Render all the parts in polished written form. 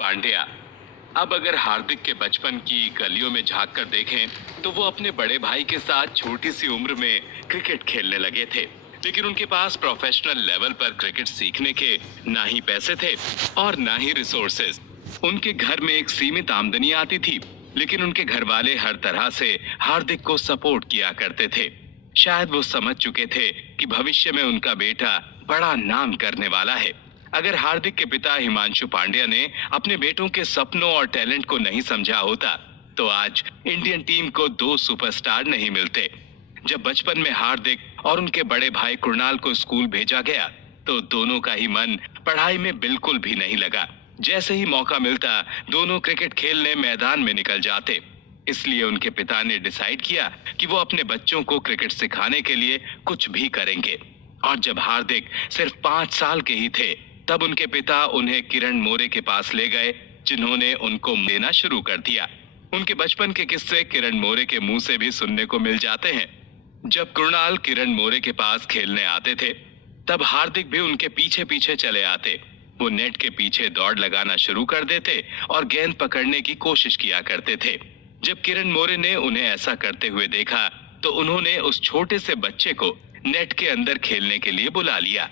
पांड्या। अब अगर हार्दिक के बचपन की गलियों में झांक कर देखें तो वो अपने बड़े भाई के साथ छोटी सी उम्र में क्रिकेट खेलने लगे थे। लेकिन उनके पास प्रोफेशनल लेवल पर क्रिकेट सीखने के ना ही पैसे थे और ना ही रिसोर्सेज। उनके घर में एक सीमित आमदनी आती थी, लेकिन उनके घर वाले हर तरह से हार्दिक को सपोर्ट किया करते थे। शायद वो समझ चुके थे कि भविष्य में उनका बेटा बड़ा नाम करने वाला है। अगर हार्दिक के पिता हिमांशु पांड्या ने अपने बेटों के सपनों और टैलेंट को नहीं समझा होता, तो आज इंडियन टीम को दो सुपरस्टार नहीं मिलते। जब बचपन में हार्दिक और उनके बड़े भाई कुणाल को स्कूल भेजा गया, तो दोनों का ही मन पढ़ाई में बिल्कुल भी नहीं लगा। जैसे ही मौका मिलता, दोनों क्रिकेट खेलने मैदान में निकल जाते। इसलिए उनके पिता ने डिसाइड किया कि वो अपने बच्चों को क्रिकेट सिखाने के लिए कुछ भी करेंगे। और जब हार्दिक सिर्फ 5 साल के ही थे, तब उनके पिता उन्हें किरण मोरे के पास ले गए, जिन्होंने उनको लेना शुरू कर दिया। उनके बचपन के किस्से किरण मोरे के मुंह से भी सुनने को मिल जाते हैं। जब कुणाल किरण मोरे के पास खेलने आते थे, तब हार्दिक भी उनके पीछे पीछे चले आते। वो नेट के पीछे दौड़ लगाना शुरू कर देते और गेंद पकड़ने की कोशिश किया करते थे। जब किरण मोरे ने उन्हें ऐसा करते हुए देखा, तो उन्होंने उस छोटे से बच्चे को नेट के अंदर खेलने के लिए बुला लिया।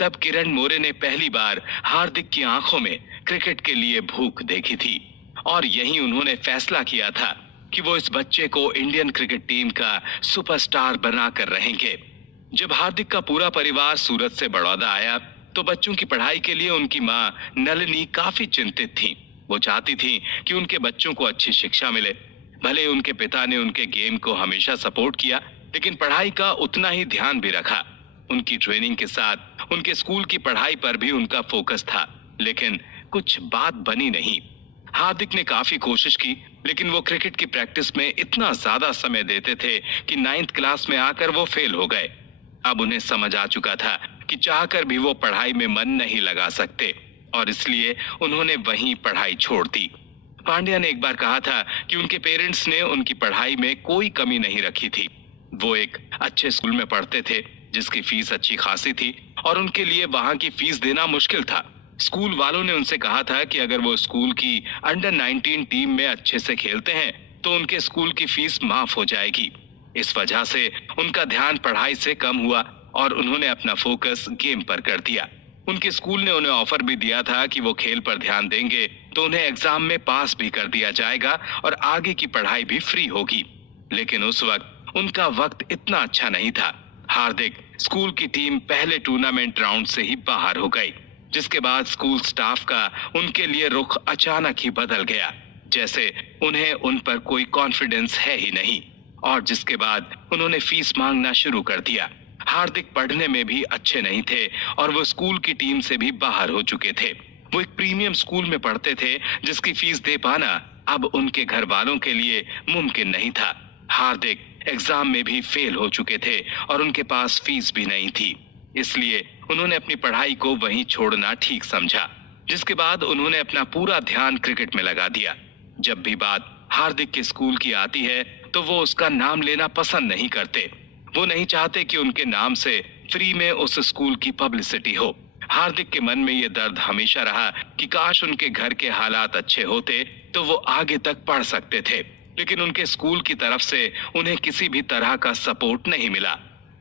तब किरण मोरे ने पहली बार हार्दिक की आंखों में क्रिकेट के लिए भूख देखी थी, और यही उन्होंने फैसला किया था कि वो इस बच्चे को इंडियन क्रिकेट टीम का सुपरस्टार बनाकर रहेंगे। जब हार्दिक का पूरा परिवार सूरत से बड़ौदा आया, तो बच्चों की पढ़ाई के लिए उनकी माँ नलिनी काफी चिंतित थी। वो चाहती थी कि उनके बच्चों को अच्छी शिक्षा मिले। भले उनके पिता ने उनके गेम को हमेशा सपोर्ट किया, लेकिन पढ़ाई का उतना ही ध्यान भी रखा। उनकी ट्रेनिंग के साथ उनके स्कूल की पढ़ाई पर भी उनका फोकस था, लेकिन कुछ बात बनी नहीं। हार्दिक ने काफी कोशिश की, लेकिन वो क्रिकेट की प्रैक्टिस में इतना ज्यादा समय देते थे कि 9th क्लास में आकर वो फेल हो गए। अब उन्हें समझ आ चुका था कि चाहकर भी वो पढ़ाई में मन नहीं लगा सकते, और इसलिए उन्होंने वहीं पढ़ाई छोड़ दी। पांड्या ने एक बार कहा था कि उनके पेरेंट्स ने उनकी पढ़ाई में कोई कमी नहीं रखी थी। वो एक अच्छे स्कूल में पढ़ते थे, जिसकी फीस अच्छी खासी थी, और उनके लिए वहां की फीस देना मुश्किल था। स्कूल वालों ने उनसे कहा था कि अगर वो स्कूल की अंडर 19 टीम में अच्छे से खेलते हैं, तो उनके स्कूल की फीस माफ हो जाएगी। इस वजह से उनका ध्यान पढ़ाई से कम हुआ और उन्होंने अपना फोकस गेम पर कर दिया। उनके स्कूल ने उन्हें ऑफर भी दिया था कि वो खेल पर ध्यान देंगे तो उन्हें एग्जाम में पास भी कर दिया जाएगा और आगे की पढ़ाई भी फ्री होगी। लेकिन उस वक्त उनका वक्त इतना अच्छा नहीं था। हार्दिक स्कूल की टीम पहले टूर्नामेंट राउंड से ही बाहर हो गई, जिसके बाद स्कूल स्टाफ का उनके लिए रुख अचानक ही बदल गया, जैसे उन्हें उन पर कोई कॉन्फिडेंस है ही नहीं। और जिसके बाद उन्होंने फीस मांगना शुरू कर दिया। हार्दिक पढ़ने में भी अच्छे नहीं थे और वो स्कूल की टीम से भी बाहर हो चुके थे। वो एक प्रीमियम स्कूल में पढ़ते थे, जिसकी फीस दे पाना अब उनके घर वालों के लिए मुमकिन नहीं था। हार्दिक एग्जाम में भी फेल हो चुके थे और उनके पास फीस भी नहीं थी, इसलिए उन्होंने अपनी पढ़ाई को वहीं छोड़ना ठीक समझा। जिसके बाद उन्होंने अपना पूरा ध्यान क्रिकेट में लगा दिया। जब भी बात हार्दिक के स्कूल की आती है, तो वो उसका नाम लेना पसंद नहीं करते। वो नहीं चाहते कि उनके नाम से फ्री में उस स्कूल की पब्लिसिटी हो। हार्दिक के मन में ये दर्द हमेशा रहा कि काश उनके घर के हालात अच्छे होते तो वो आगे तक पढ़ सकते थे, लेकिन उनके स्कूल की तरफ से उन्हें किसी भी तरह का सपोर्ट नहीं मिला।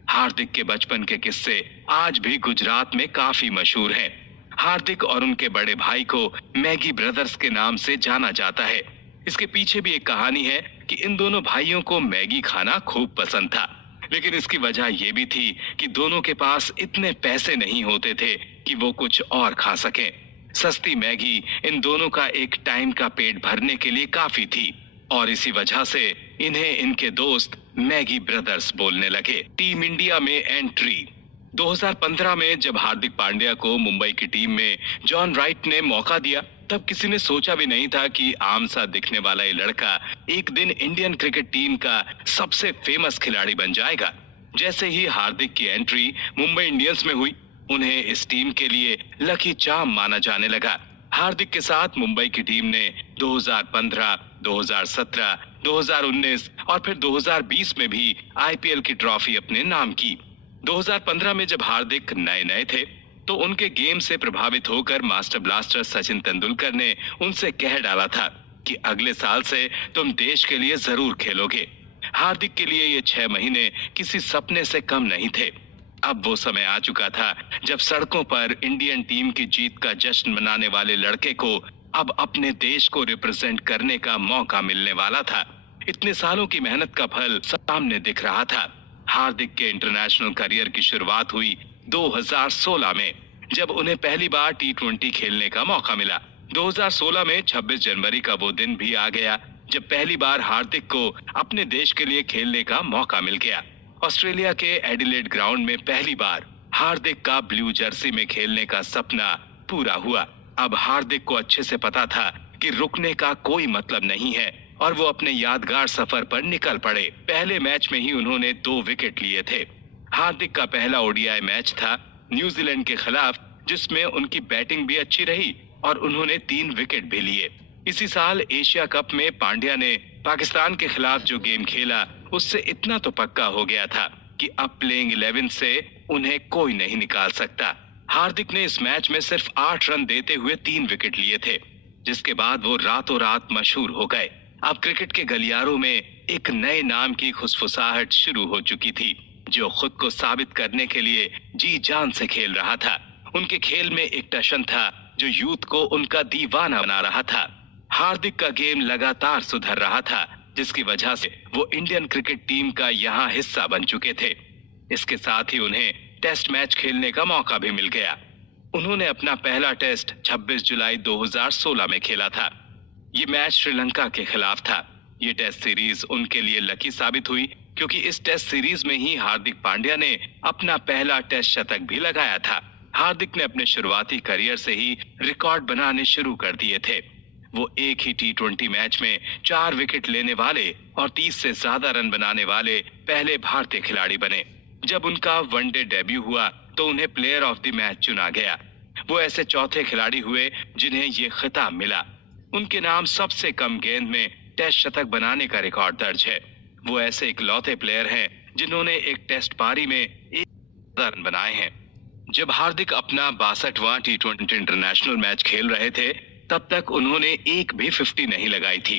हार्दिक के बचपन के किस्से आज भी गुजरात में काफी मशहूर हैं। हार्दिक और उनके बड़े भाई को मैगी ब्रदर्स के नाम से जाना जाता है। इसके पीछे भी एक कहानी है कि इन दोनों भाइयों को मैगी खाना खूब पसंद था, लेकिन इसकी वजह यह भी थी कि दोनों के पास इतने पैसे नहीं होते थे कि वो कुछ और खा सकें। सस्ती मैगी इन दोनों का एक टाइम का पेट भरने के लिए काफी थी, और इसी वजह से इन्हें इनके दोस्त मैगी ब्रदर्स बोलने लगे। टीम इंडिया में एंट्री 2015 में जब हार्दिक पांड्या को मुंबई की टीम में जॉन राइट ने मौका दिया, तब किसी ने सोचा भी नहीं था कि आम सा दिखने वाला ये लड़का एक दिन इंडियन क्रिकेट टीम का सबसे फेमस खिलाड़ी बन जाएगा। जैसे ही हार्दिक की एंट्री मुंबई इंडियंस में हुई, उन्हें इस टीम के लिए लकी चार्म माना जाने लगा। हार्दिक के साथ मुंबई की टीम ने 2015, 2017, 2019 और फिर 2020 में भी आईपीएल की ट्रॉफी अपने नाम की। 2015 में जब हार्दिक नए नए थे, तो उनके गेम से प्रभावित होकर मास्टर ब्लास्टर सचिन तेंदुलकर ने उनसे कह डाला था कि अगले साल से तुम देश के लिए जरूर खेलोगे। हार्दिक के लिए ये 6 महीने किसी सपने से कम नहीं थे। अब वो समय आ चुका था जब सड़कों पर इंडियन टीम की जीत का जश्न मनाने वाले लड़के को अब अपने देश को रिप्रेजेंट करने का मौका मिलने वाला था। इतने सालों की मेहनत का फल सामने दिख रहा था। हार्दिक के इंटरनेशनल करियर की शुरुआत हुई 2016 में, जब उन्हें पहली बार टी20 खेलने का मौका मिला। 2016 में 26 जनवरी का वो दिन भी आ गया जब पहली बार हार्दिक को अपने देश के लिए खेलने का मौका मिल गया। ऑस्ट्रेलिया के एडिलेड ग्राउंड में पहली बार हार्दिक का ब्लू जर्सी में खेलने का सपना पूरा हुआ। अब हार्दिक को अच्छे से पता था कि रुकने का कोई मतलब नहीं है और वो अपने यादगार सफर पर निकल पड़े। पहले मैच में ही उन्होंने 2 विकेट लिए थे। हार्दिक का पहला ओडीआई मैच था न्यूजीलैंड के खिलाफ, जिसमें उनकी बैटिंग भी अच्छी रही और उन्होंने 3 विकेट भी लिए। इसी साल एशिया कप में पांड्या ने पाकिस्तान के खिलाफ जो गेम खेला, उससे इतना तो पक्का हो गया था कि अब प्लेइंग 11 से उन्हें कोई नहीं निकाल सकता। हार्दिक ने इस मैच में सिर्फ 8 रन देते हुए 3 विकेट लिए थे, जिसके बाद वो रातों रात मशहूर हो गए। अब क्रिकेट के गलियारों में एक नए नाम की खुसफुसाहट शुरू हो चुकी थी, जो खुद को साबित करने के लिए जी जान से खेल रहा था। उनके खेल में एक टशन था जो यूथ को उनका दीवाना बना रहा था। हार्दिक का गेम लगातार सुधर रहा था, जिसकी वजह से वो इंडियन क्रिकेट टीम का यहाँ हिस्सा बन चुके थे। इसके साथ ही उन्हें टेस्ट मैच खेलने का मौका भी मिल गया। उन्होंने अपना पहला टेस्ट 26 जुलाई 2016 में खेला था। ये मैच श्रीलंका के खिलाफ था। ये टेस्ट सीरीज उनके लिए लकी साबित हुई, क्योंकि इस टेस्ट सीरीज में ही हार्दिक पांड्या ने अपना पहला टेस्ट शतक भी लगाया था। हार्दिक ने अपने शुरुआती करियर से ही रिकॉर्ड बनाने शुरू कर दिए थे। वो एक ही टी20 मैच में 4 विकेट लेने वाले और 30 से ज्यादा रन बनाने वाले पहले भारतीय खिलाड़ी बने। जब उनका वनडे डेब्यू हुआ तो उन्हें प्लेयर ऑफ द मैच चुना गया। वो ऐसे चौथे खिलाड़ी हुए जिन्हें ये खिताब मिला। उनके नाम सबसे कम गेंद में टेस्ट शतक बनाने का रिकॉर्ड दर्ज है। वो ऐसे इकलौते प्लेयर हैं जिन्होंने एक टेस्ट पारी में 1 रन बनाए हैं। जब हार्दिक अपना 62वां टी20 इंटरनेशनल मैच खेल रहे थे, तब तक उन्होंने एक भी 50 नहीं लगाई थी।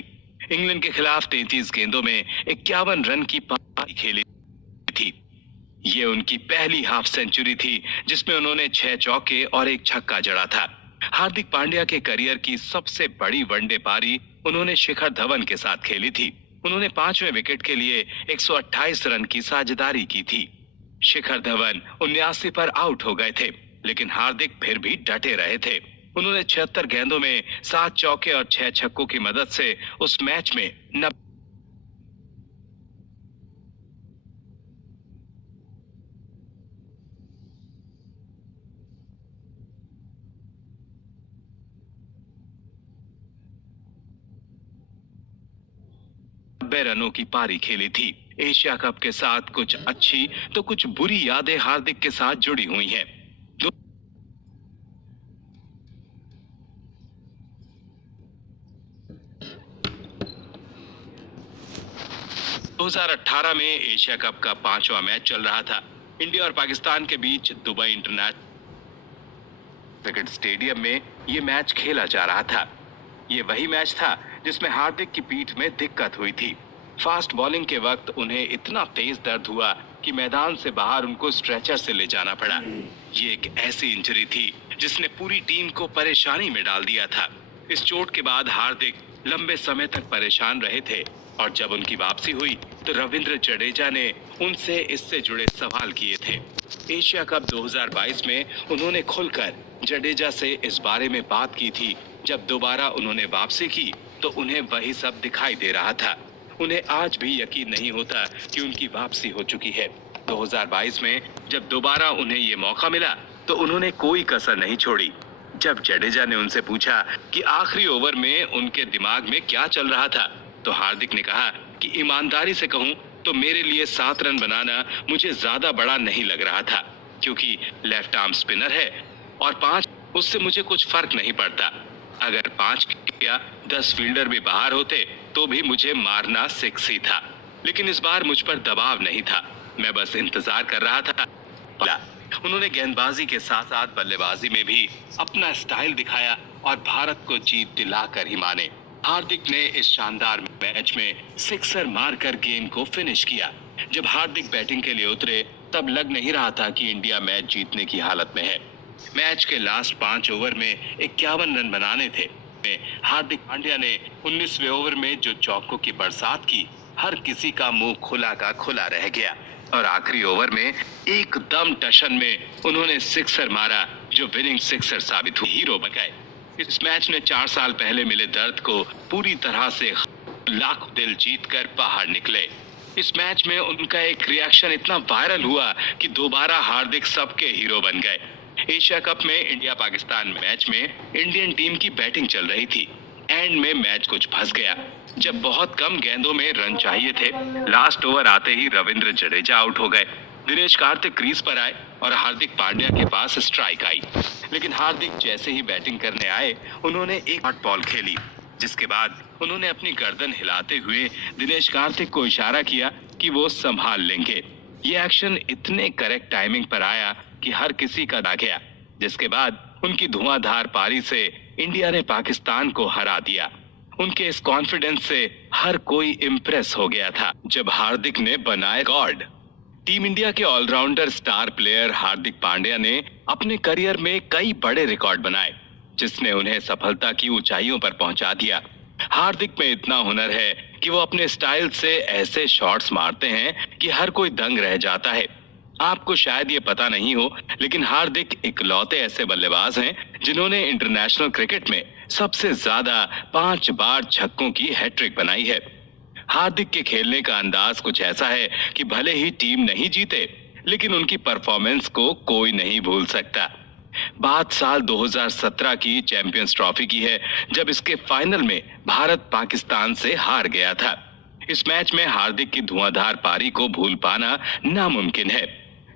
इंग्लैंड के खिलाफ 33 गेंदों में 51 रन की पारी खेली थी। ये उनकी पहली हाफ सेंचुरी थी, जिसमें उन्होंने 6 चौके और 1 छक्का जड़ा था। हार्दिक पांड्या के करियर की सबसे बड़ी वनडे पारी उन्होंने शिखर धवन के साथ खेली थी। उन्होंने 5वें विकेट के लिए 128 रन की साझेदारी की थी। शिखर धवन 79 पर आउट हो गए थे, लेकिन हार्दिक फिर भी डटे रहे थे। उन्होंने 76 गेंदों में 7 चौके और 6 छक्कों की मदद से उस मैच में 90 रनों की पारी खेली थी। एशिया कप के साथ कुछ अच्छी तो कुछ बुरी यादें हार्दिक के साथ जुड़ी हुई हैं। 2018 में एशिया कप का 5वां मैच चल रहा था। इंडिया और पाकिस्तान के बीच दुबई इंटरनेशनल क्रिकेट स्टेडियम में ये मैच खेला जा रहा था। ये वही मैच था जिसमें हार्दिक की पीठ में दिक्कत हुई थी। फास्ट बॉलिंग के वक्त उन्हें इतना तेज दर्द हुआ कि मैदान से बाहर उनको स्ट्रेचर से ले जाना पड़ा। ये एक ऐसी इंजरी थी जिसने पूरी टीम को परेशानी में डाल दिया था। इस चोट के बाद हार्दिक लंबे समय तक परेशान रहे थे और जब उनकी वापसी हुई तो रविंद्र जडेजा ने उनसे इससे जुड़े सवाल किए थे। एशिया कप 2022 में उन्होंने खुलकर जडेजा से इस बारे में बात की थी। जब दोबारा उन्होंने वापसी की तो उन्हें वही सब दिखाई दे रहा था। उन्हें आज भी यकीन नहीं होता कि उनकी वापसी हो चुकी है। 2022 में जब दोबारा उन्हें ये मौका मिला तो उन्होंने कोई कसर नहीं छोड़ी। जब जडेजा ने उनसे पूछा कि आखिरी ओवर में उनके दिमाग में क्या चल रहा था, तो हार्दिक ने कहा कि ईमानदारी से कहूं तो मेरे लिए 7 रन बनाना मुझे ज्यादा बड़ा नहीं लग रहा था, क्योंकि लेफ्ट आर्म स्पिनर है और 5 उससे मुझे कुछ फर्क नहीं पड़ता। अगर 5 या 10 फील्डर भी बाहर होते तो भी मुझे मारना 6 ही था। लेकिन इस बार मुझ पर दबाव नहीं था, मैं बस इंतजार कर रहा था। उन्होंने गेंदबाजी के साथ साथ बल्लेबाजी में भी अपना स्टाइल दिखाया और भारत को जीत दिलाकर ही माने। हार्दिक ने इस शानदार मैच में सिक्सर मारकर गेम को फिनिश किया। जब हार्दिक बैटिंग के लिए उतरे तब लग नहीं रहा था कि इंडिया मैच जीतने की हालत में है। मैच के लास्ट 5 ओवर में 51 रन बनाने थे। हार्दिक पांड्या ने 19वें ओवर में जो चौकों की बरसात की, हर किसी का मुंह खुला का खुला रह गया और आखिरी ओवर में एकदम टशन में उन्होंने सिक्सर मारा जो विनिंग सिक्सर साबित हुई। हीरो बन गए। इस मैच ने 4 साल पहले मिले दर्द को पूरी तरह से लाख दिल जीतकर बाहर निकले। इस मैच में उनका एक रिएक्शन इतना वायरल हुआ कि दोबारा हार्दिक सबके हीरो बन गए। एशिया कप में इंडिया पाकिस्तान मैच में इंडियन टीम की बैटिंग चल रही थी। एंड में मैच कुछ फंस गया। जब बहुत कम गेंदों में रन चाहिए थे, लास्ट ओवर आते ही रविंद्र जडेजा आउट हो गए। दिनेश कार्तिक क्रीज पर आए और हार्दिक पांड्या के पास स्ट्राइक आई। लेकिन हार्दिक जैसे ही बैटिंग करने आए, उन्होंने एक हॉट बॉल खेली, जिसके बाद उन्होंने अपनी गर्दन हिलाते हुए दिनेश कार्तिक को इशारा किया कि वो संभाल लेंगे। ये एक्शन इतने करेक्ट टाइमिंग पर आया कि हर किसी का दा गया, जिसके बाद उनकी धुआंधार पारी से इंडिया ने पाकिस्तान को हरा दिया। उनके इस कॉन्फिडेंस से हर कोई इम्प्रेस हो गया था। जब हार्दिक ने बनाए रिकॉर्ड, टीम इंडिया के allrounder star player Hardik Pandya ने अपने करियर में कई बड़े रिकॉर्ड बनाए, जिसने उन्हें सफलता की ऊंचाइयों पर पहुंचा दिया। हार्दिक में इतना हुनर है कि वो अपने स्टाइल से ऐसे शॉट्स मारते हैं कि हर कोई दंग रह जाता है। आपको शायद ये पता नहीं हो, लेकिन हार्दिक इकलौते ऐसे बल्लेबाज हैं जिन्होंने इंटरनेशनल क्रिकेट में सबसे ज्यादा 5 बार छक्कों की हैट्रिक बनाई है। हार्दिक के खेलने का अंदाज कुछ ऐसा है कि भले ही टीम नहीं जीते, लेकिन उनकी परफॉर्मेंस को कोई नहीं भूल सकता। बात साल 2017 की चैंपियंस ट्रॉफी की है, जब इसके फाइनल में भारत पाकिस्तान से हार गया था। इस मैच में हार्दिक की धुआंधार पारी को भूल पाना नामुमकिन है।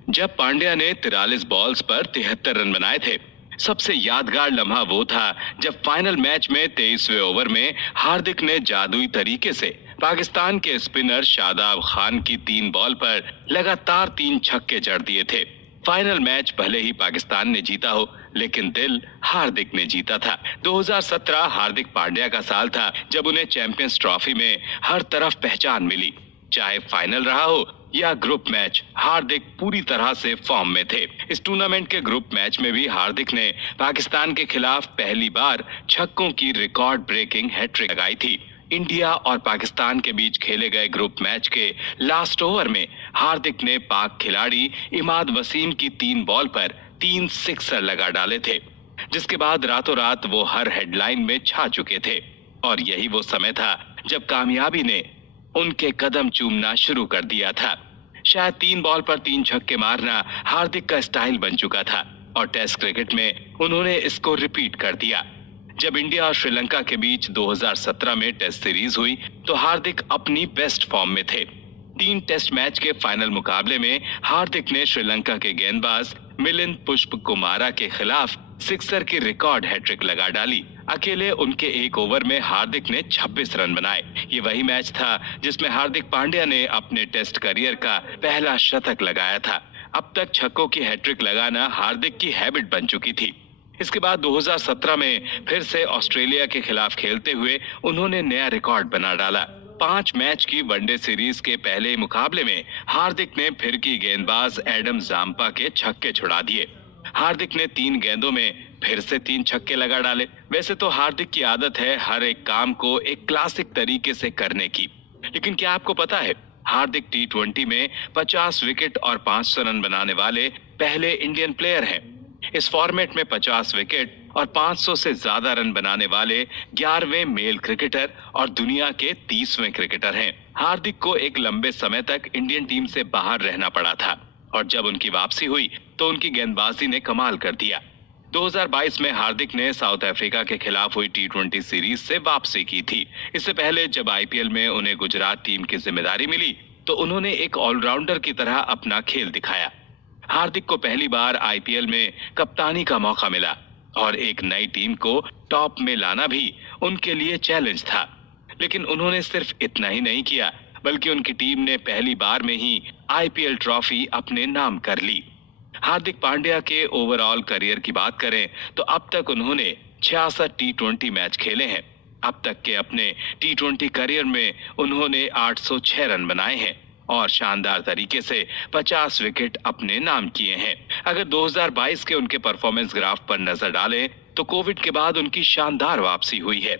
जब पांड्या ने 43 बॉल्स पर 73 रन बनाए थे। सबसे यादगार लम्हा वो था जब फाइनल मैच में 23वें ओवर में हार्दिक ने जादुई तरीके से पाकिस्तान के स्पिनर शादाब खान की 3 बॉल पर लगातार 3 छक्के जड़ दिए थे। फाइनल मैच भले ही पाकिस्तान ने जीता हो, लेकिन दिल हार्दिक ने जीता था। 2017 हार्दिक पांड्या का साल था, जब उन्हें चैंपियंस ट्रॉफी में हर तरफ पहचान मिली। चाहे फाइनल रहा हो या ग्रुप मैच, हार्दिक पूरी तरह से फॉर्म में थे। इस टूर्नामेंट के ग्रुप मैच में भी हार्दिक ने पाकिस्तान के खिलाफ पहली बार छक्कों की रिकॉर्ड ब्रेकिंग हैट्रिक लगाई थी। इंडिया और पाकिस्तान के बीच खेले गए ग्रुप मैच के लास्ट ओवर में हार्दिक ने पाक खिलाड़ी इमाद वसीम की 3 बॉल पर 3 सिक्सर लगा डाले थे, जिसके बाद रातों रात वो हर हेडलाइन में छा चुके थे। और यही वो समय था जब कामयाबी ने उनके कदम चूमना शुरू कर दिया था। शायद 3 बॉल पर 3 छक्के मारना हार्दिक का स्टाइल बन चुका था और टेस्ट क्रिकेट में उन्होंने इसको रिपीट कर दिया। जब इंडिया और श्रीलंका के बीच 2017 में टेस्ट सीरीज हुई तो हार्दिक अपनी बेस्ट फॉर्म में थे। 3 टेस्ट मैच के फाइनल मुकाबले में हार्दिक ने श्रीलंका के गेंदबाज मिलिंद पुष्प कुमारा के खिलाफ सिक्सर की रिकॉर्ड हैट्रिक लगा डाली। अकेले उनके 1 ओवर में हार्दिक ने 26 रन बनाए। ये वही मैच था जिसमें हार्दिक पांड्या ने अपने टेस्ट करियर का पहला शतक लगाया था। अब तक छक्कों की हैट्रिक लगाना हार्दिक की हैबिट बन चुकी थी। इसके बाद 2017 में फिर से ऑस्ट्रेलिया के खिलाफ खेलते हुए उन्होंने नया रिकॉर्ड बना डाला। 5 मैच की वनडे सीरीज के पहले मुकाबले में हार्दिक ने फिर की गेंदबाज एडम जाम्पा के छक्के छुड़ा दिए। हार्दिक ने 3 गेंदों में फिर से 3 छक्के लगा डाले। वैसे तो हार्दिक की आदत है हर एक काम को एक क्लासिक तरीके से करने की, लेकिन क्या आपको पता है हार्दिक T20 में 50 विकेट और 500 रन बनाने वाले पहले इंडियन प्लेयर हैं। इस फॉर्मेट में 50 विकेट और 500 से ज्यादा रन बनाने वाले 11वें मेल क्रिकेटर और दुनिया के 30वें क्रिकेटर हैं। हार्दिक को एक लंबे समय तक इंडियन टीम से बाहर रहना पड़ा था और जब उनकी वापसी हुई तो उनकी गेंदबाजी ने कमाल कर दिया। 2022 में हार्दिक ने साउथ अफ्रीका के खिलाफ हुई T20 सीरीज से वापसी की थी। इससे पहले जब आईपीएल में उन्हें गुजरात टीम की जिम्मेदारी मिली तो उन्होंने एक ऑलराउंडर की तरह अपना खेल दिखाया। हार्दिक को पहली बार आईपीएल में कप्तानी का मौका मिला और एक नई टीम को टॉप में लाना भी उनके लिए चैलेंज था। लेकिन उन्होंने सिर्फ इतना ही नहीं किया, बल्कि उनकी टीम ने पहली बार में ही आईपीएल ट्रॉफी अपने नाम कर ली। हार्दिक पांड्या के ओवरऑल करियर की बात करें तो अब तक उन्होंने 66 टी20 मैच खेले हैं। अब तक के अपने टी20 करियर में उन्होंने 806 रन बनाए हैं और शानदार तरीके से 50 विकेट अपने नाम किए हैं। अगर 2022 के उनके परफॉर्मेंस ग्राफ पर नजर डालें तो कोविड के बाद उनकी शानदार वापसी हुई है।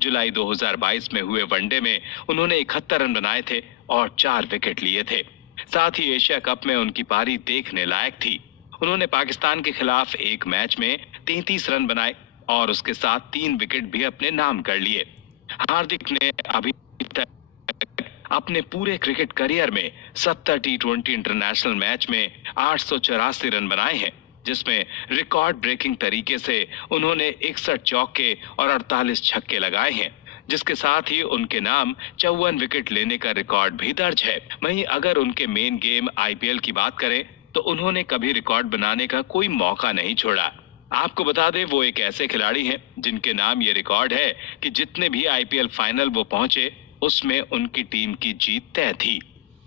जुलाई 2022 में हुए वनडे में उन्होंने 71 रन बनाए थे और 4 विकेट लिए थे। साथ ही एशिया कप में उनकी पारी देखने लायक थी। उन्होंने पाकिस्तान के खिलाफ एक मैच में 33 रन बनाए और उसके साथ 3 विकेट भी अपने नाम कर लिए। हार्दिक ने अभी तक अपने पूरे क्रिकेट करियर में 70 टी20 इंटरनेशनल मैच में 884 रन बनाए हैं, जिसमें रिकॉर्ड ब्रेकिंग तरीके से उन्होंने 61 चौके और 48 छक्के लगाए हैं, जिसके साथ ही उनके नाम 54 विकेट लेने का रिकॉर्ड भी दर्ज है। वहीं अगर उनके मेन गेम आईपीएल की बात करें तो उन्होंने कभी रिकॉर्ड बनाने का कोई मौका नहीं छोड़ा। आपको बता दें वो एक ऐसे खिलाड़ी हैं जिनके नाम ये रिकॉर्ड है कि जितने भी आईपीएल फाइनल वो पहुंचे उसमें उनकी टीम की जीत तय थी।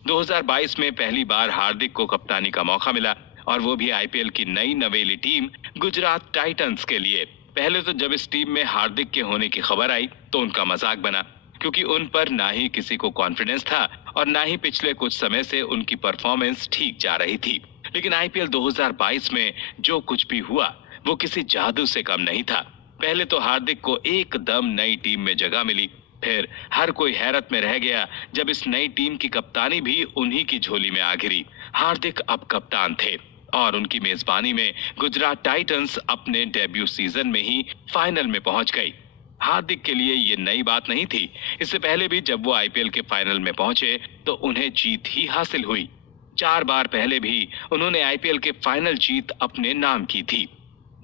2022 में पहली बार हार्दिक को कप्तानी का मौका मिला और वो भी आईपीएल की नई नवेली टीम गुजरात टाइटंस के लिए। पहले तो जब इस टीम में हार्दिक के होने की खबर आई तो उनका मजाक बना, क्योंकि उन पर ना ही किसी को कॉन्फिडेंस था और ना ही पिछले कुछ समय से उनकी परफॉर्मेंस ठीक जा रही थी। लेकिन आईपीएल 2022 में जो कुछ भी हुआ वो किसी जादू से कम नहीं था। पहले तो हार्दिक को एकदम नई टीम में जगह मिली, फिर हर कोई हैरत में रह गया जब इस नई टीम की कप्तानी भी उन्हीं की झोली में आ गिरी। हार्दिक अब कप्तान थे और उनकी मेजबानी में गुजरात टाइटंस अपने डेब्यू सीजन में ही फाइनल में पहुंच गई। हार्दिक के लिए ये नई बात नहीं थी। इससे पहले भी जब वो आईपीएल के फाइनल में पहुंचे तो उन्हें जीत ही हासिल हुई। 4 बार पहले भी उन्होंने आईपीएल के फाइनल जीत अपने नाम की थी।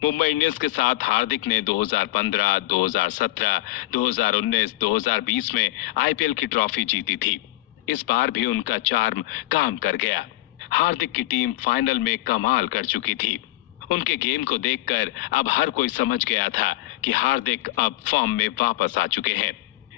मुंबई इंडियंस के साथ हार्दिक ने 2015, 2017, 2019, 2020 में आईपीएल की ट्रॉफी जीती थी। इस बार भी उनका चार्म काम कर गया। हार्दिक की टीम फाइनल में कमाल कर चुकी थी। उनके गेम को देखकर अब हर कोई समझ गया था कि हार्दिक अब फॉर्म में वापस आ चुके हैं।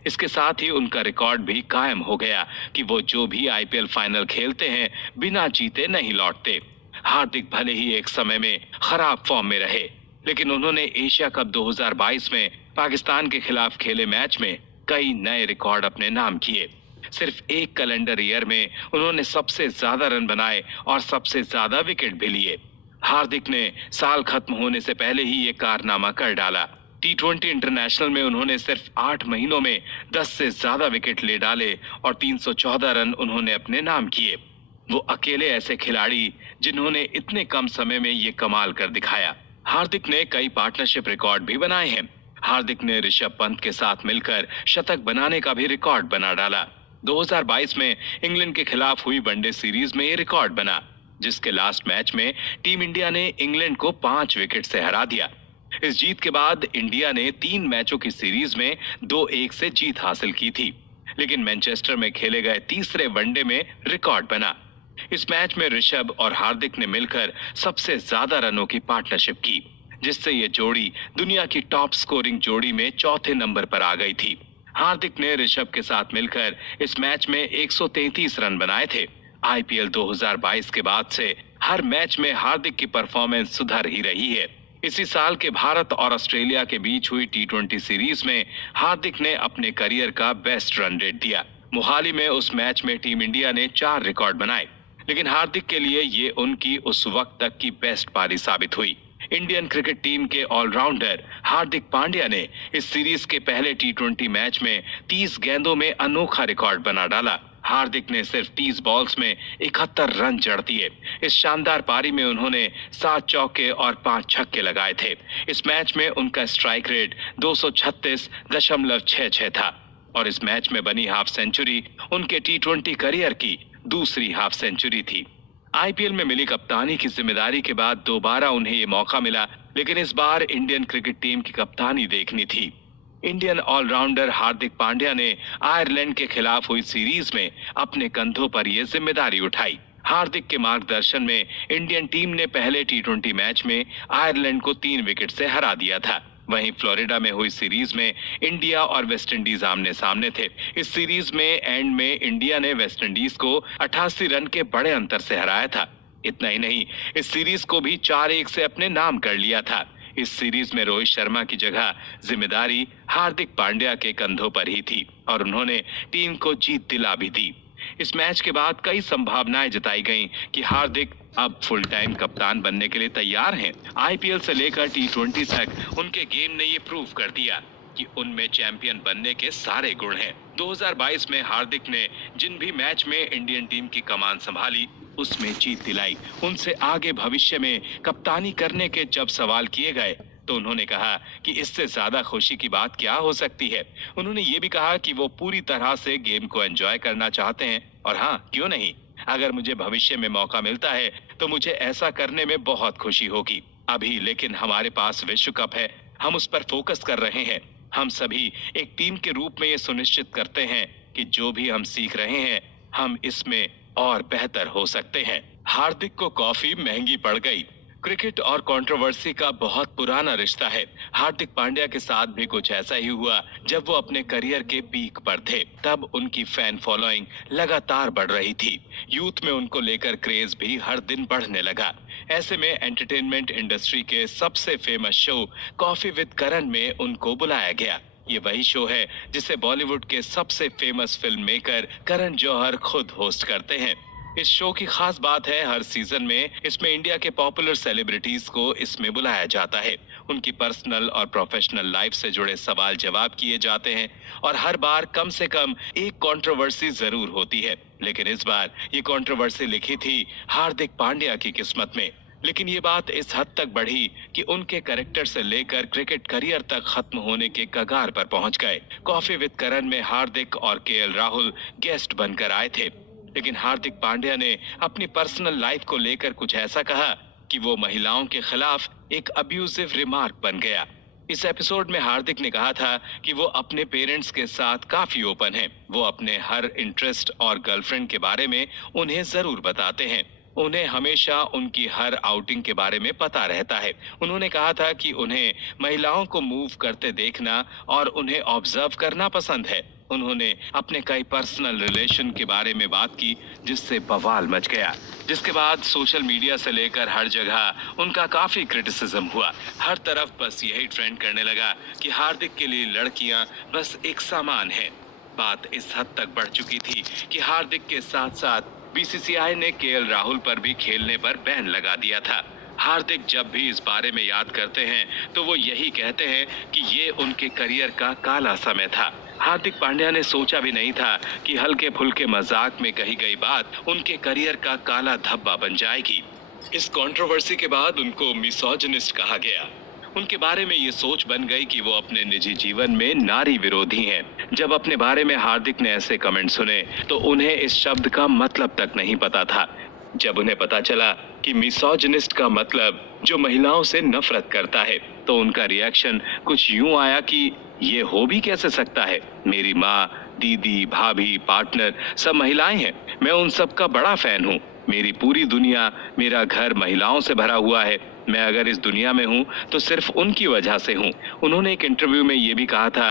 इसके साथ ही उनका रिकॉर्ड भी कायम हो गया कि वो जो भी आईपीएल फाइनल खेलते हैं बिना जीते नहीं लौटते। हार्दिक भले ही एक समय में खराब फॉर्म में रहे, लेकिन उन्होंने एशिया कप 2022 में पाकिस्तान के खिलाफ खेले मैच में कई नए रिकॉर्ड अपने नाम किए। सिर्फ एक कैलेंडर ईयर में उन्होंने सबसे ज्यादा रन बनाए और सबसे ज्यादा विकेट भी लिए। हार्दिक ने साल खत्म होने से पहले ही ये कारनामा कर डाला। टी20 इंटरनेशनल में उन्होंने सिर्फ 8 महीनों में 10 से ज्यादा विकेट ले डाले और 314 रन उन्होंने अपने नाम किए। वो अकेले ऐसे खिलाड़ी जिन्होंने इतने कम समय में ये कमाल कर दिखाया। हार्दिक ने कई पार्टनरशिप रिकॉर्ड भी बनाए हैं। हार्दिक ने ऋषभ पंत के साथ मिलकर शतक बनाने का भी रिकॉर्ड बना डाला। 2022 में इंग्लैंड के खिलाफ हुई वनडे सीरीज में ये रिकॉर्ड बना, जिसके लास्ट मैच में टीम इंडिया ने इंग्लैंड को 5 विकेट से हरा दिया। इस जीत के बाद इंडिया ने 3 मैचों की सीरीज में 2-1 से जीत हासिल की थी, लेकिन मैनचेस्टर में खेले गए तीसरे वनडे में रिकॉर्ड बना। इस मैच में ऋषभ और हार्दिक ने मिलकर सबसे ज्यादा रनों की पार्टनरशिप की, जिससे ये जोड़ी दुनिया की टॉप स्कोरिंग जोड़ी में चौथे नंबर पर आ गई थी। हार्दिक ने ऋषभ के साथ मिलकर इस मैच में 133 रन बनाए थे। आईपीएल 2022 के बाद से हर मैच में हार्दिक की परफॉर्मेंस सुधर ही रही है। इसी साल के भारत और ऑस्ट्रेलिया के बीच हुई टी20 सीरीज में हार्दिक ने अपने करियर का बेस्ट रन रेट दिया। मोहाली में उस मैच में टीम इंडिया ने 4 रिकॉर्ड बनाए, लेकिन हार्दिक के लिए ये उनकी उस वक्त तक की बेस्ट पारी साबित हुई। इंडियन क्रिकेट टीम के ऑलराउंडर हार्दिक पांड्या ने इस सीरीज के पहले टी20 मैच में 30 गेंदों में अनोखा रिकॉर्ड बना डाला। हार्दिक ने सिर्फ 30 बॉल्स में 71 रन जड़ दिए। इस शानदार पारी में उन्होंने 7 चौके और 5 छक्के लगाए थे। इस मैच में उनका स्ट्राइक रेट 236.66 था और इस मैच में बनी हाफ सेंचुरी उनके टी20 करियर की दूसरी हाफ सेंचुरी थी। आईपीएल में मिली कप्तानी की जिम्मेदारी के बाद दोबारा उन्हें ये मौका मिला, लेकिन इस बार इंडियन क्रिकेट टीम की कप्तानी देखनी थी। इंडियन ऑलराउंडर हार्दिक पांड्या ने आयरलैंड के खिलाफ हुई सीरीज में अपने कंधों पर यह जिम्मेदारी उठाई। हार्दिक के मार्गदर्शन में इंडियन टीम ने पहले टी20 मैच में आयरलैंड को 3 विकेट से हरा दिया था। वहीं फ्लोरिडा में हुई सीरीज में इंडिया और वेस्टइंडीज आमने सामने थे। इस सीरीज में एंड में इंडिया ने वेस्टइंडीज को 88 रन के बड़े अंतर से हराया था। इतना ही नहीं, इस सीरीज को भी 4-1 से अपने नाम कर लिया था। इस सीरीज में रोहित शर्मा की जगह जिम्मेदारी हार्दिक पांड्या के कंधों पर ही थी और उन्होंने टीम को जीत दिला भी दी। इस मैच के बाद कई संभावनाएं जताई गईं कि हार्दिक अब फुल टाइम कप्तान बनने के लिए तैयार हैं। आईपीएल से लेकर टी20 तक उनके गेम ने ये प्रूव कर दिया कि उनमें चैंपियन बनने के सारे गुण हैं। 2022 में हार्दिक ने जिन भी मैच में इंडियन टीम की कमान संभाली उसमें जीत दिलाई। उनसे आगे भविष्य में कप्तानी करने के जब सवाल किए गए तो उन्होंने कहा कि इससे ज्यादा खुशी की बात क्या हो सकती है। उन्होंने ये भी कहा कि वो पूरी तरह से गेम को एंजॉय करना चाहते हैं और हाँ, क्यों नहीं, अगर मुझे भविष्य में मौका मिलता है तो मुझे ऐसा करने में बहुत खुशी होगी। अभी लेकिन हमारे पास विश्व कप है, हम उस पर फोकस कर रहे हैं। हम सभी एक टीम के रूप में ये सुनिश्चित करते हैं कि जो भी हम सीख रहे हैं हम इसमें और बेहतर हो सकते हैं। हार्दिक को कॉफी महंगी पड़ गई। क्रिकेट और कंट्रोवर्सी का बहुत पुराना रिश्ता है। हार्दिक पांड्या के साथ भी कुछ ऐसा ही हुआ जब वो अपने करियर के पीक पर थे। तब उनकी फैन फॉलोइंग लगातार बढ़ रही थी। यूथ में उनको लेकर क्रेज भी हर दिन बढ़ने लगा। ऐसे में एंटरटेनमेंट इंडस्ट्री के सबसे फेमस शो कॉफी विद करण में उनको बुलाया गया। ये वही शो है जिसे बॉलीवुड के सबसे famous film maker Karan Johar खुद होस्ट करते हैं। इस शो की खास बात है, हर सीजन में इसमें इंडिया के पॉपुलर सेलिब्रिटीज को इसमें बुलाया जाता है। उनकी पर्सनल और प्रोफेशनल लाइफ से जुड़े सवाल जवाब किए जाते हैं और हर बार कम से कम एक कंट्रोवर्सी जरूर होती है। लेकिन इस बार ये कंट्रोवर्सी लिखी थी हार्दिक पांड्या की किस्मत में। लेकिन ये बात इस हद तक बढ़ी कि उनके कैरेक्टर से लेकर क्रिकेट करियर तक खत्म होने के कगार पर पहुंच गए। कॉफी विद करण में हार्दिक और केएल राहुल गेस्ट बनकर आए थे, लेकिन हार्दिक पांड्या ने अपनी पर्सनल लाइफ को लेकर कुछ ऐसा कहा कि वो महिलाओं के खिलाफ एक अब्यूजिव रिमार्क बन गया। इस एपिसोड में हार्दिक ने कहा था कि वो अपने पेरेंट्स के साथ काफी ओपन हैं। वो अपने हर इंटरेस्ट और गर्लफ्रेंड के बारे में उन्हें जरूर बताते हैं। उन्हें हमेशा उनकी हर आउटिंग के बारे में पता रहता है। उन्होंने कहा था कि उन्हें महिलाओं को मूव करते देखना और उन्हें ऑब्जर्व करना पसंद है। उन्होंने अपने कई पर्सनल रिलेशन के बारे में बात की जिससे बवाल मच गया, जिसके बाद सोशल मीडिया से लेकर हर जगह उनका काफी क्रिटिसिज्म हुआ। हर तरफ बस यही ट्रेंड करने लगा कि हार्दिक के लिए लड़कियां बस एक सामान है। बात इस हद तक बढ़ चुकी थी कि हार्दिक के साथ साथ बीसीसीआई ने केएल राहुल पर भी खेलने पर बैन लगा दिया था। हार्दिक जब भी इस बारे में याद करते हैं तो वो यही कहते हैं कि ये उनके करियर का काला समय था। हार्दिक पांड्या ने सोचा भी नहीं था कि हल्के फुल्के मजाक में कही गई बात उनके करियर का काला धब्बा बन जाएगी। इस कंट्रोवर्सी के बाद उनको मिसोजिनिस्ट कहा गया। उनके बारे में ये सोच बन गई कि वो अपने निजी जीवन में नारी विरोधी हैं। जब अपने बारे में हार्दिक ने ऐसे कमेंट सुने तो उन्हें इस शब्द का मतलब तक नहीं पता था। जब उन्हें पता चला कि मिसोजिनिस्ट का मतलब जो महिलाओं से नफरत करता है, तो उनका रिएक्शन कुछ यूं आया कि ये हो भी कैसे सकता है। मेरी माँ, दीदी, भाभी, पार्टनर सब महिलाएं हैं। मैं उन सब का बड़ा फैन हूँ। मेरी पूरी दुनिया, मेरा घर महिलाओं से भरा हुआ है। मैं अगर इस दुनिया में हूँ तो सिर्फ उनकी वजह से हूँ। उन्होंने एक इंटरव्यू में ये भी कहा था